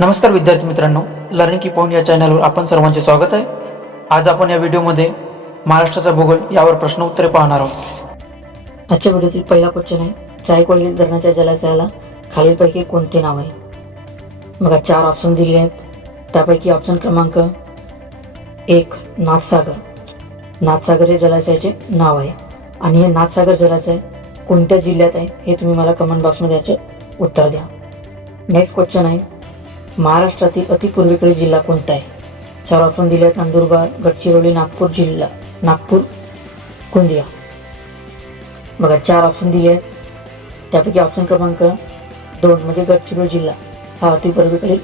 नमस्कार विद्यार्थी मित्रांनो, लर्निंग की पॉइंट या चॅनलवर आपण सर्वांचे स्वागत आहे. आज आपण या व्हिडिओमध्ये महाराष्ट्राचा भूगोल यावर प्रश्न उत्तरे पाहणार आहोत. आजच्या व्हिडिओतील पहिला क्वेश्चन आहे, जायकवाडी धरणाच्या जलाशयाला खालीलपैकी कोणते नाव आहे? बघा, 4 ऑप्शन दिले आहेत. त्यापैकी ऑप्शन क्रमांक 1 नाथसागर. नाथसागर हे जलाशयाचे नाव आहे आणि हे नाथसागर जलाशय कोणत्या जिल्ह्यात आहे हे तुम्ही मला कमेंट बॉक्समध्ये याचं उत्तर द्या. नेक्स्ट क्वेश्चन आहे, महाराष्ट्रातील अतिपूर्वेकडील जिल्हा कोणता आहे? 4 ऑप्शन दिले आहेत, नंदुरबार, गडचिरोली, नागपूर, गोंदिया. बघा, 4 ऑप्शन दिले आहेत. त्यापैकी ऑप्शन क्रमांक 2 म्हणजे गडचिरोली जिल्हा हा अतिपूर्वेकडील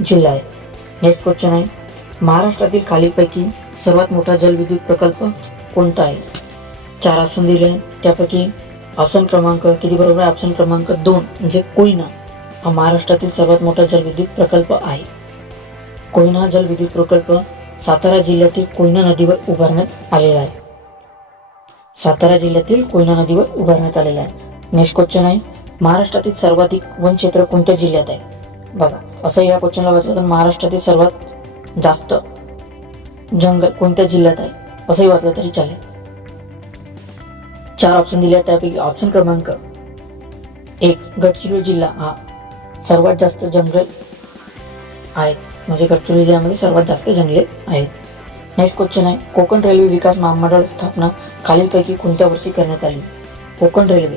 जिल्हा आहे. नेक्स्ट क्वेश्चन आहे, महाराष्ट्रातील खालीलपैकी सर्वात मोठा जलविद्युत प्रकल्प कोणता आहे? 4 ऑप्शन दिले आहेत. त्यापैकी ऑप्शन क्रमांक किती बरोबर आहे? ऑप्शन क्रमांक 2 म्हणजे कोयना हा महाराष्ट्रातील सर्वात मोठा जलविद्युत प्रकल्प आहे. कोयना जलविद्युत प्रकल्प सातारा जिल्ह्यातील कोयना नदीवर उभारण्यात आलेला आहे. सातारा जिल्ह्यातील कोयना नदीवर उभारण्यात आलेला आहे. नेक्स्ट क्वेश्चन आहे, महाराष्ट्रातील सर्वाधिक वनक्षेत्र कोणत्या जिल्ह्यात आहे? बघा, असं या क्वेश्चनला वाचलं तर महाराष्ट्रातील सर्वात जास्त जंगल कोणत्या जिल्ह्यात आहे असंही वाचलं तरी चालेल. 4 ऑप्शन दिले आहेत. त्यापैकी ऑप्शन क्रमांक 1 गडचिरोली जिल्हा हा सर्वात जास्त जंगल आहेत, म्हणजे गडचिरोली जिल्ह्यामध्ये सर्वात जास्त जंगले आहेत. नेक्स्ट क्वेश्चन आहे, कोकण रेल्वे विकास महामंडळ स्थापना खालीलपैकी कोणत्या वर्षी करण्यात आली? कोकण रेल्वे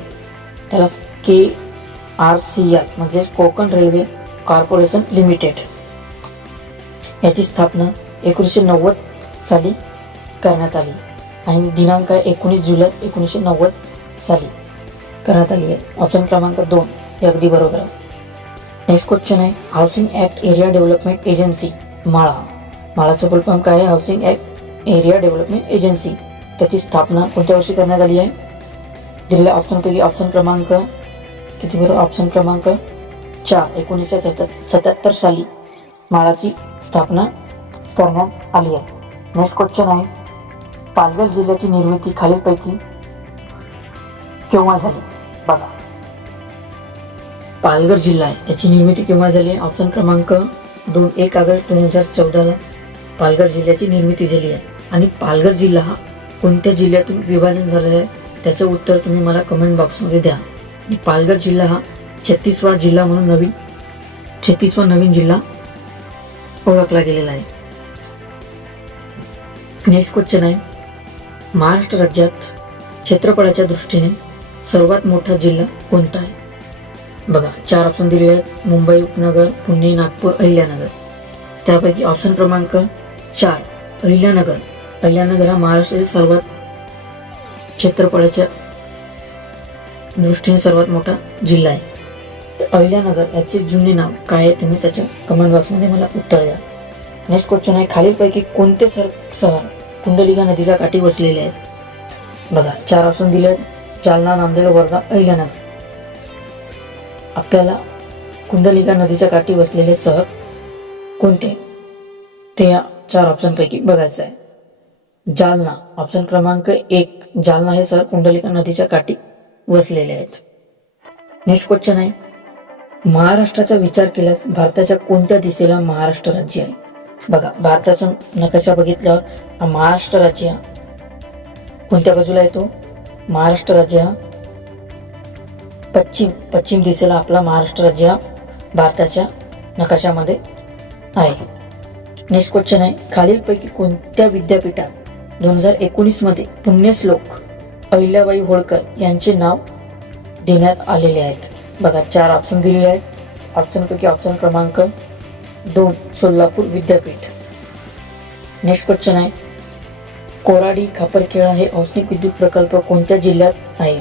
त्याला KRCL म्हणजे कोकण रेल्वे कॉर्पोरेशन लिमिटेड याची स्थापना 1990 साली करण्यात आली आणि दिनांक 19 जुलै 1990 साली करण्यात आली आहे. ऑप्शन क्रमांक 2 हे अगदी बरोबर आहे. नेक्स्ट क्वेश्चन आहे, housing act area development agency माळाचं फुल फॉर्म काय आहे? Housing act area development agency त्याची स्थापना कोणत्या वर्षी करण्यात आली आहे? दिलेल्या ऑप्शनपैकी ऑप्शन क्रमांक किती बरोबर? ऑप्शन क्रमांक 4 1977 साली माळाची स्थापना करण्यात आली आहे. नेक्स्ट क्वेश्चन आहे, पालघर जिल्ह्याची निर्मिती खालीलपैकी केव्हा झाली? बघा, पालघर जिल्हा आहे याची निर्मिती केव्हा झाली? ऑप्शन क्रमांक 2 1 ऑगस्ट 2014 पालघर जिल्ह्याची निर्मिती झाली आहे. आणि पालघर जिल्हा हा कोणत्या जिल्ह्यातून विभाजन झालेला आहे त्याचं उत्तर तुम्ही मला कमेंट बॉक्समध्ये द्या. आणि पालघर जिल्हा हा 36वा जिल्हा म्हणून 36वा नवीन जिल्हा ओळखला गेलेला आहे. नेक्स्ट क्वेश्चन आहे, महाराष्ट्र राज्यात क्षेत्रफळाच्या दृष्टीने सर्वात मोठा जिल्हा कोणता आहे? बघा, 4 ऑप्शन दिले आहेत, मुंबई उपनगर, पुणे, नागपूर, अहिल्यानगर. त्यापैकी ऑप्शन क्रमांक 4 अहिल्यानगर हा महाराष्ट्रातील सर्वात क्षेत्रफळाच्या दृष्टीने सर्वात मोठा जिल्हा आहे. तर अहिल्यानगर याचे जुने नाव काय आहे तुम्ही त्याच्या कमेंट बॉक्समध्ये मला उत्तर द्या. नेक्स्ट क्वेश्चन आहे, खालीलपैकी कोणते शहर कुंडलिका नदीच्या काठी वसलेले आहेत? बघा, 4 ऑप्शन दिले आहेत, जालना, नांदेड, वर्धा, अहिल्यानगर. आपल्याला कुंडलिका नदीच्या काठी वसलेले शहर कोणते ते या 4 ऑप्शनपैकी बघायचं आहे. जालना ऑप्शन क्रमांक 1 जालना हे शहर कुंडलिका नदीच्या काठी वसलेले आहेत. नेक्स्ट क्वेश्चन आहे, महाराष्ट्राचा विचार केल्यास भारताच्या कोणत्या दिशेला महाराष्ट्र राज्य आहे? बघा, भारताचा नकाशा बघितल्यावर महाराष्ट्र राज्य कोणत्या बाजूला येतो? महाराष्ट्र राज्य हा पश्चिम दिशेला आपला महाराष्ट्र राज्य हा भारताच्या नकाशामध्ये आहे. नेक्स्ट क्वेश्चन आहे, खालीलपैकी कोणत्या विद्यापीठात 2019 मध्ये पुण्यश्लोक अहिल्याबाई होळकर यांचे नाव देण्यात आलेले आहेत? बघा, 4 ऑप्शन दिलेले आहेत. ऑप्शनपैकी ऑप्शन क्रमांक 2 सोलापूर विद्यापीठ. नेक्स्ट क्वेश्चन आहे, कोराडी खापरखेडा हे औष्णिक विद्युत प्रकल्प कोणत्या जिल्ह्यात आहे?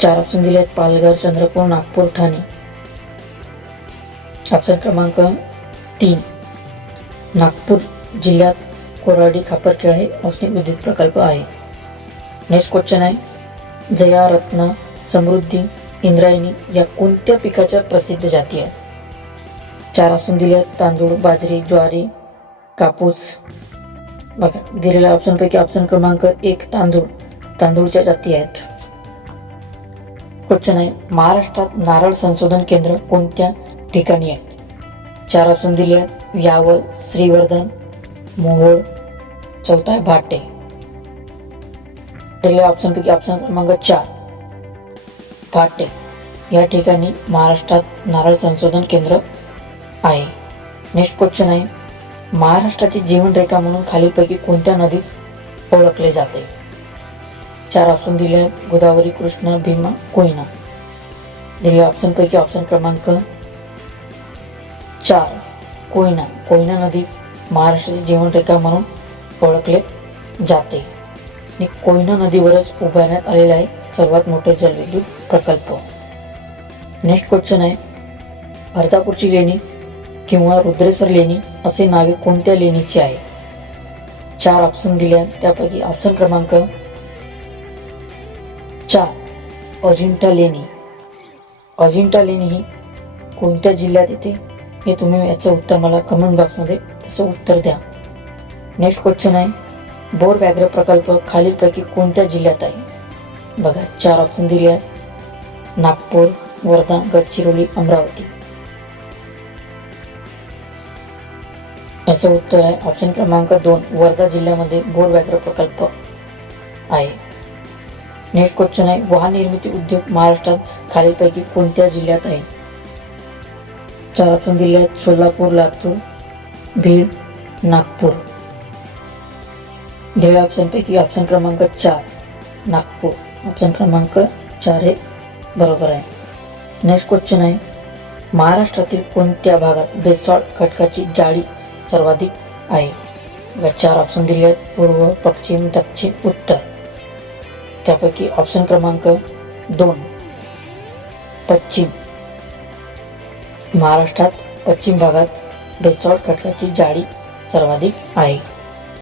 4 ऑप्शन दिले आहेत, पालघर, चंद्रपूर, नागपूर, ठाणे. ऑप्शन क्रमांक 3 नागपूर जिल्ह्यात कोराडी खापरखेडा हे औष्णिक विद्युत प्रकल्प आहे. नेक्स्ट क्वेश्चन आहे, जया, रत्ना, समृद्धी, इंद्रायणी या कोणत्या पिकाच्या प्रसिद्ध जाती आहेत? 4 ऑप्शन दिले आहेत, तांदूळ, बाजरी, ज्वारी, कापूस. बघा, दिलेल्या ऑप्शनपैकी ऑप्शन क्रमांक 1 तांदूळच्या जाती आहेत. क्वेश्चन आहे, महाराष्ट्रात नारळ संशोधन केंद्र कोणत्या ठिकाणी आहेत. 4 ऑप्शन दिले आहेत. यावल, श्रीवर्धन, मोहोळ, चौथा आहे भाटे. दिलेल्या ऑप्शनपैकी ऑप्शन क्रमांक 4 भाटे या ठिकाणी महाराष्ट्रात नारळ संशोधन केंद्र आहे. नेक्स्ट क्वेश्चन आहे, महाराष्ट्राची जीवनरेखा म्हणून खालीलपैकी कोणत्या नदीस ओळखले जाते? 4 ऑप्शन दिले आहेत. गोदावरी, कृष्णा, भीमा, कोयना. दिलेल्या ऑप्शनपैकी ऑप्शन क्रमांक 4 कोयना. कोयना नदीस महाराष्ट्राची जीवनरेखा म्हणून ओळखले जाते आणि कोयना नदीवरच उभारण्यात आलेला आहे सर्वात मोठे जलविद्युत प्रकल्प. नेक्स्ट क्वेश्चन आहे, अर्धापूरची लेणी किंवा रुद्रेश्वर लेणी असे नावे कोणत्या लेणीचे आहे? 4 ऑप्शन दिले आहेत. त्यापैकी ऑप्शन क्रमांक 4 अजिंठा लेणी. अजिंठा लेणी ही कोणत्या जिल्ह्यात येते हे तुम्ही याचं उत्तर मला कमेंट बॉक्समध्ये त्याचं उत्तर द्या. नेक्स्ट क्वेश्चन आहे, बोर व्याघ्र प्रकल्प खालीलपैकी कोणत्या जिल्ह्यात आहे? बघा 4 ऑप्शन दिले आहेत. नागपूर, वर्धा, गडचिरोली, अमरावती. याचं उत्तर आहे ऑप्शन क्रमांक 2 वर्धा जिल्ह्यामध्ये बोर व्याघ्र प्रकल्प आहे. नेक्स्ट क्वेश्चन आहे, वाहन निर्मिती उद्योग महाराष्ट्रात खालीलपैकी कोणत्या जिल्ह्यात आहे? 4 ऑप्शन दिले आहेत. सोलापूर, लातूर, बीड, नागपूर. दिलेल्या ऑप्शनपैकी ऑप्शन क्रमांक 4 नागपूर. ऑप्शन क्रमांक 4 हे बरोबर आहे. नेक्स्ट क्वेश्चन आहे, महाराष्ट्रातील कोणत्या भागात बेसॉल्ट खडकाची जाळी सर्वाधिक आहे? 4 ऑप्शन दिले आहेत. पूर्व, पश्चिम, दक्षिण, उत्तर. त्यापैकी ऑप्शन क्रमांक 2 पश्चिम. महाराष्ट्रात पश्चिम भागात बेसॉल्ट खडकाची जाळी सर्वाधिक आहे.